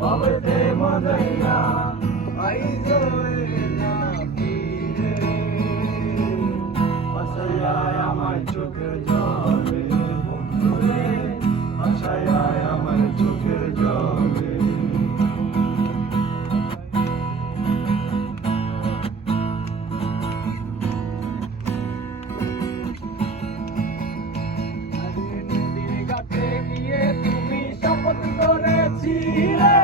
বাবাতে মজাইয়া আইজো না ফিরে বাসায় আমার চোখের জলে বন্ধুরে বাসায় আমার চোখের জলে শপথ করেছিলে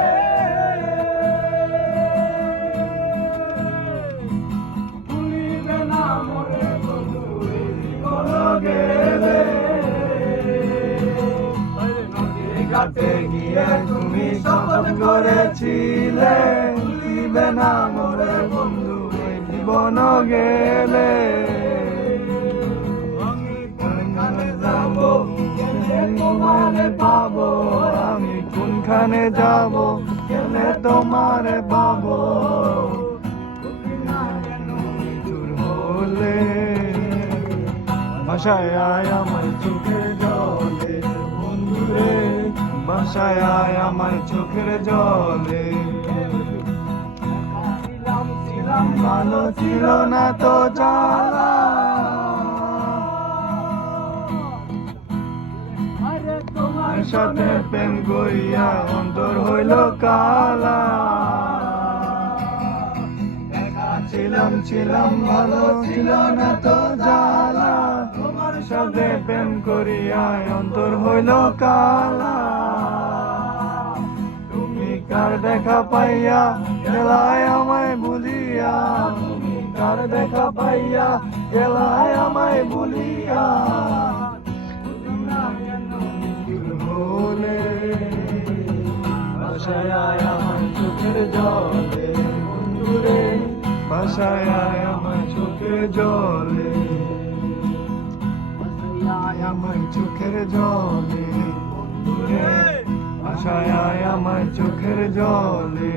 ভুলিবে না মোরে বন্ধু জীবন গেলে নদীর ঘাটে গিয়ে তুমি শপথ করেছিলে ভুলিবে না মোরে বন্ধু জীবন গেলে আমি কোনখানে যাব তোমারে পাবো আমি কোনখানে যাব কেনে তোমারে পাবো দূর হলে বাসায় আয় আমার চোখের জলে বন্ধুরে বাসায় আয় আমার চোখের জলে ছিলাম ভালো ছিল না তো জ্বালা তোমার সাথে প্রেম করিয়া অন্তর হইল কালা ছিলাম ভালো ছিল না তো জ্বালা তোমার সাথে প্রেম করিয়া অন্তর হইল কালা তুমি কার দেখা পাইয়া গেলায় আমায় ভুলিয়া তুমি কার দেখা পাইয়া গেলায় আমায় ভুলিয়া বাসায় আয় আমার চোখের জলে বন্ধুরে বাসায় আয় আমার চোখের জলে আমার চোখের জলে বন্ধুরে বাসায় আয় আমার চোখের জলে